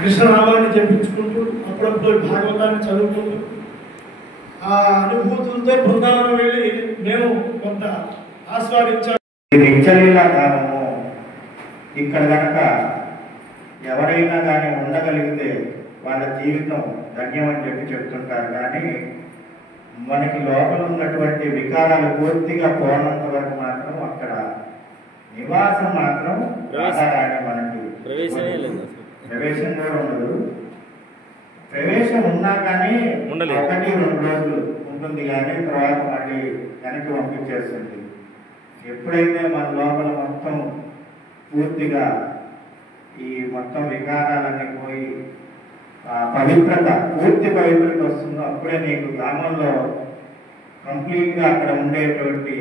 కృష్ణనామాన్ని జపించుకుంటూ అప్పుడప్పుడు భాగవతాన్ని చదువుకుంటూ ఆ అనుభూతులతో బృందావనం వెళ్ళి మేము కొంత ఆస్వాదించాము. నిత్యలీలా ధామము ఇక్కడ కనుక ఎవరైనా కానీ ఉండగలిగితే వాళ్ళ జీవితం ధన్యమని చెప్తుంటారు. కానీ మనకి లోపల ఉన్నటువంటి వికారాలు పూర్తిగా పోనంత వరకు మాత్రం అక్కడ నివాసం మాత్రం రాధారాణి మనకి ప్రవేశం కూడా ఉండదు. ప్రవేశం ఉన్నా కానీ 1-2 రోజులు ఉంటుంది, కానీ తర్వాత మళ్ళీ వెనక్కి పంపించేస్తుంది. ఎప్పుడైతే మన లోపల మొత్తం పూర్తిగా ఈ మొత్తం వికారాలన్నీ పోయి పవిత్రత, పూర్తి పవిత్రత వస్తుందో అప్పుడే నీకు గ్రామంలో కంప్లీట్గా అక్కడ ఉండేటువంటి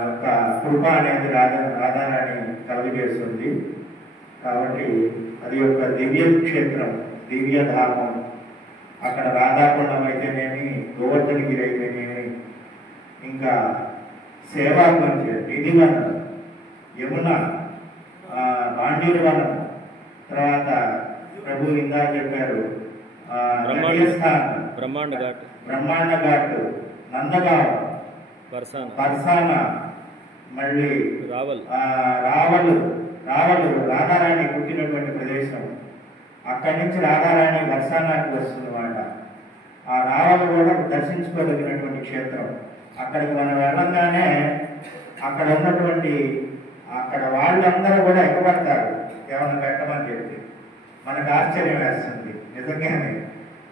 యొక్క కృప అనేది రాధారాణి కలుగజేస్తుంది. కాబట్టి అది ఒక దివ్య క్షేత్రం, దివ్యధామం. అక్కడ రాధాకుండం అయితేనేమి, గోవర్ధనగిరి అయితేనేమి, ఇంకా సేవా మందిర్, నిధివనం, యమున, పాండ్యురవనం, తర్వాత ప్రభు ఇందా చెప్పారు బ్రహ్మాండ ఘాట్, నందగావ్, పర్సానా, మళ్ళీ రావలు రాధారాణి పుట్టినటువంటి ప్రదేశం. అక్కడి నుంచి రాధారాణి వర్షానాకి వస్తుందన్నమాట. ఆ రావలు కూడా దర్శించుకోదగినటువంటి క్షేత్రం. అక్కడికి మనం వెళ్ళంగానే అక్కడ ఉన్నటువంటి వాళ్ళందరూ కూడా ఎక్కబడతారు ఏమన్నా పెట్టమని చెప్పి. మనకు ఆశ్చర్యం వేస్తుంది నిజంగానే.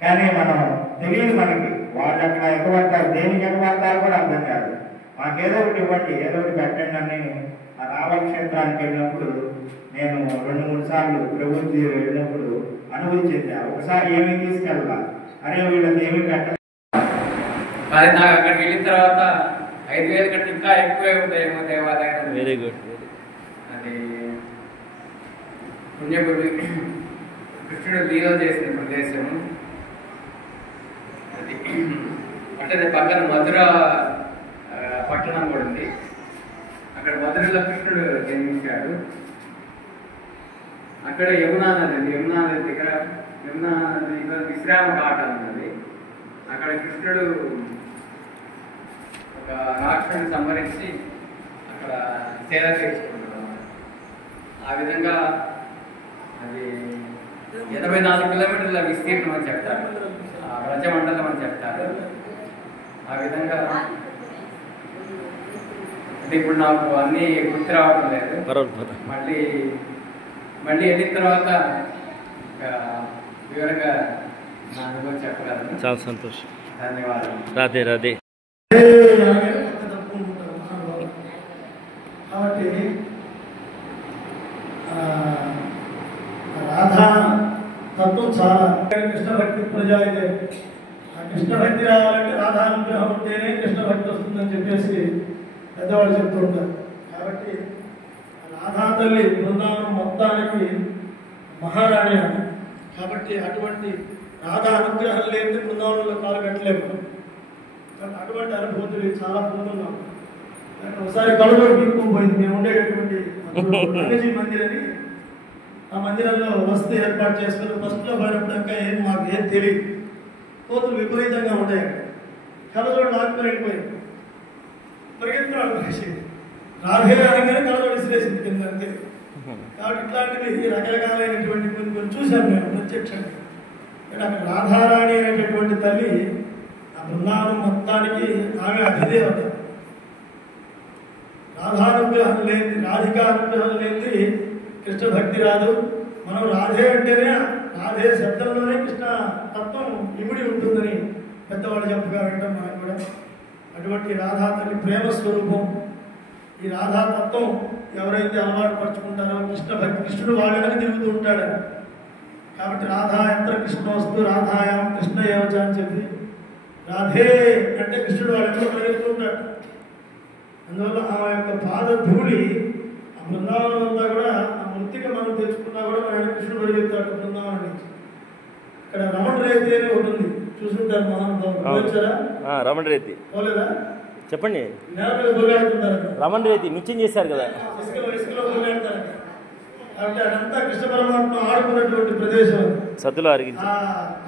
కానీ మనం తెలియదు, మనకి వాళ్ళు అక్కడ ఎక్కబడతారు, దేనికి ఎక్కబడతారు కూడా అర్థం కాదు. మాకేదో ఒకటి ఇవ్వండి, ఏదో ఒకటి పెట్టండి అని ఆ రావల క్షేత్రానికి వెళ్ళినప్పుడు నేను 2-3 సార్లు ప్రభుత్వం వెళ్ళినప్పుడు అనుభవించింది. ఒకసారి ఏమీ తీసుకెళ్ళాల, అరే వీళ్ళకి ఏమీ పెట్టాలి. అది నాకు అక్కడికి వెళ్ళిన తర్వాత 5,000 కంటే ఇంకా ఎక్కువే ఉంటాయేమో దేవాలయం. Very good. అది పుణ్యపురి కృష్ణుడు లీల చేసిన ప్రదేశం అది. అంటే పక్కన మధుర పట్టణం కూడా ఉంది. అక్కడ మధురలో కృష్ణుడు జన్మించాడు. అక్కడ యమునా నది దగ్గర విశ్రామ ఘాట్ అన్నది. అక్కడ కృష్ణుడు ఒక రాక్షసుని సంహరించి అక్కడ సేవ చేసుకుంటున్నాడు. ఆ విధంగా అది 84 కిలోమీటర్ల విస్తీర్ణం అని చెప్తారు, వ్రజమండలం అని చెప్తారు. ఆ విధంగా అంటే ఇప్పుడు నాకు అన్నీ గుర్తు రావడం లేదు. మళ్ళీ వెళ్ళిన తర్వాత వివరంగా నా అనుభవం చెప్పగలను. చాలా సంతోషం. ధన్యవాదాలు. రాధే రాధే. కాబట్టి రాధా తత్వం చాలా కృష్ణ భక్తి ప్రజా ఇదే. ఆ కృష్ణ భక్తి రావాలంటే రాధానుగ్రహం ఉంటేనే కృష్ణ భక్తి వస్తుందని చెప్పేసి పెద్దవాళ్ళు చెప్తూ ఉంటారు. కాబట్టి రాధా తల్లి బృందావనం మొత్తానికి మహారాణి అని. కాబట్టి అటువంటి రాధా అనుగ్రహం లేని బృందావనంలో కాలు పెట్టలేము. కానీ అటువంటి అనుభూతులు చాలా పొందుతున్నాం. ఒకసారి కడుపు పీక్కుపోయింది. మేము ఉండేటటువంటి రంగజీ మందిర్ అని, ఆ మందిరంలో వసతి ఏర్పాటు చేసుకుని ఫస్ట్లో పోయినప్పుడు ఏం మాకు ఏం తెలియదు. కోతులు విపరీతంగా ఉంటాయి. కలజోడు లాక్కుని వెళ్ళిపోయింది. పరిగెత్తులు వేసింది. రాధే అనగానే కలజోడు విసిరేసింది కింద అంతే. కాబట్టి ఇట్లాంటివి రకరకాలైనటువంటి కొన్ని చూసాం మేము ప్రత్యక్షంగా. అక్కడ రాధారాణి అనేటటువంటి తల్లి ఆ బృందావనం మొత్తానికి ఆమె అధిదేవత. రాధానుగ్రహం లేని, రాధికా అనుగ్రహం లేని కృష్ణ భక్తి రాదు. మనం రాధే అంటేనే రాధే శబ్దంలోనే కృష్ణ తత్వం ఇమిడి ఉంటుందని పెద్దవాళ్ళు చెప్పగా వింటాం మనం కూడా. అటువంటి రాధా తల్లి ప్రేమ స్వరూపం. ఈ రాధా తత్వం ఎవరైతే అలవాటు పరుచుకుంటారో కృష్ణ భక్తి, కృష్ణుడు వాళ్ళని తిరుగుతూ ఉంటాడని. కాబట్టి రాధా ఎంత కృష్ణ వస్తూ రాధాయాం కృష్ణ యోజ అని చెప్పి రాధే అంటే కృష్ణుడు వాళ్ళెంతో పరిగెడుతూ ఉంటాడు. అందువల్ల ఆ యొక్క పాద ధూళి ఆ బృందావనం అంతా కూడా ఆ మృతిక మనం తెచ్చుకున్నా కూడా మన కృష్ణుడు పరిగెత్తాడు బృందావనం నుంచి. ఇక్కడ రమణ రేతి అని ఒకటి ఉంది, చూసుకుంటారు మహానుభావులు. రమణ రేతి పోలేదా? చెప్పండి. నేల మీద బొగాడుతుంటారు. రమణ రేతి మిక్సింగ్ చేశారు కదా. ఇసుకలో బొగాడతారు. కాబట్టి అదంతా కృష్ణ పరమాత్మ ఆడుకున్నటువంటి ప్రదేశం. సద్దులో అరిగింది.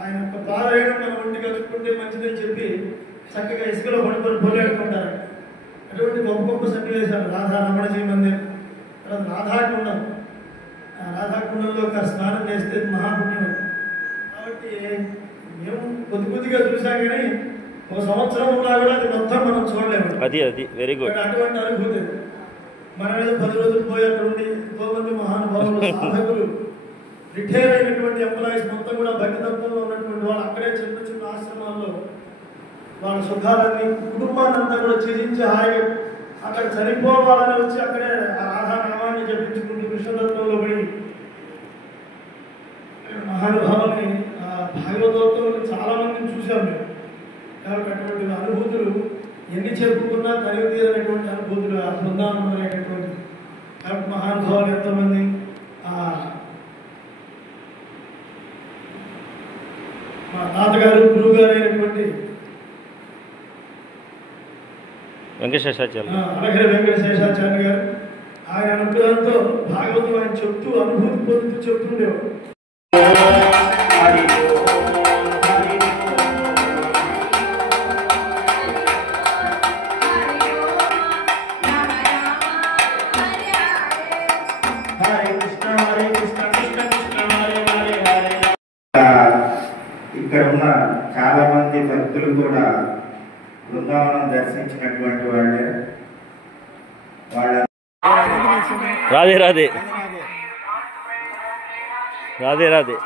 ఆయన యొక్క పాదవేయడం మన ఒంటి కలుపుకుంటే మంచిదని చెప్పి చక్కగా ఇసుకలో పడుకొని పొల్లేడుకుంటారు. అటువంటి గొప్ప గొప్ప సన్నివేశాలు రాధా రమణజీ మందిర్, తర్వాత రాధాకుండం. రాధాకుండంలో స్నానం చేస్తే మహాపుణ్యం. కాబట్టి మేము కొద్ది కొద్దిగా చూసాం కానీ ఒక సంవత్సరం ఉన్నా కూడా అది మొత్తం మనం చూడలేము. అది వెరీ గుడ్. అటువంటి అనుభూతి మన మీద 10 రోజులు పోయి అక్కడ ఉండి ఎంతో మంది మహానుభావులు సాధకులు రిటైర్ అయినటువంటి ఎంప్లాయీస్ మొత్తం కూడా భక్తితత్వంలో ఉన్నటువంటి వాళ్ళు అక్కడే చిన్న చిన్న ఆశ్రమాల్లో వాళ్ళ సుఖాలన్నీ కుటుంబాన్ని అంతా కూడా ఛేదించి హాయిగా అక్కడ చనిపోవాలని వచ్చి అక్కడే ఆ రాధానామాన్ని జపించుకుంటూ కృష్ణతత్వంలో పడి మహానుభావుల్ని భాగవతోత్వంలో చాలా మందిని చూసాం మేము. కాబట్టి అటువంటి అనుభూతులు ఎన్ని చెప్పుకున్నా కలిగి తీరనేటువంటి అనుభూతులు ఆ బృందావనం అనేటటువంటి. కాబట్టి మహానుభావులు ఎంతోమంది మా తాతగారు గురువు గారు అయినటువంటి అలగిరి వెంకటశేషాచార్య గారు ఆయన అనుగ్రహంతో భాగవతం ఆయన చెప్తూ అనుభూతి పొందుతూ చెప్తుండేవాడు. ఇక్కడ ఉన్న చాలా మంది భక్తులు కూడా బృందావనం దర్శించినటువంటి వాళ్ళే. వాళ్ళ రాధే రాధే రాధే రాధే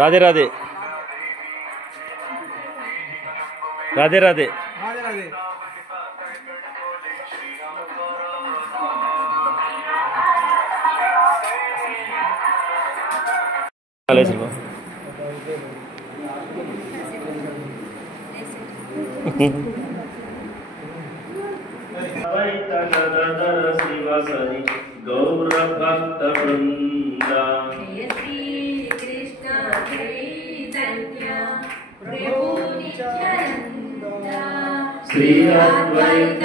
రాధే రాధే రాధే రాధే गौर भक्त वृंद श्री अद्वैत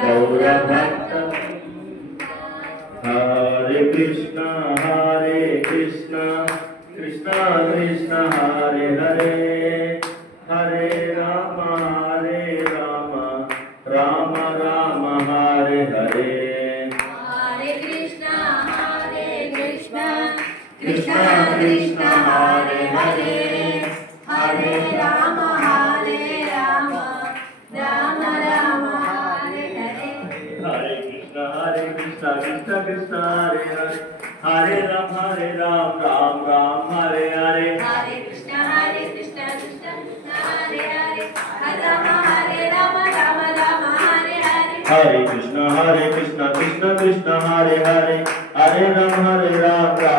गौर भक्त हरे कृष्ण कृष्ण कृष्ण हरे हरे हरे राम राम राम हरे हरे हरे कृष्ण कृष्ण कृष्ण हरे हरे हरे राम राम राम हरे हरे हरे कृष्ण कृष्ण कृष्ण हरे हरे हरे राम राम राम हरे हरे हरे कृष्ण कृष्ण कृष्ण हरे हरे हरे राम राम राम हरे हरे हरे कृष्ण कृष्ण कृष्ण हरे हरे हरे राम राम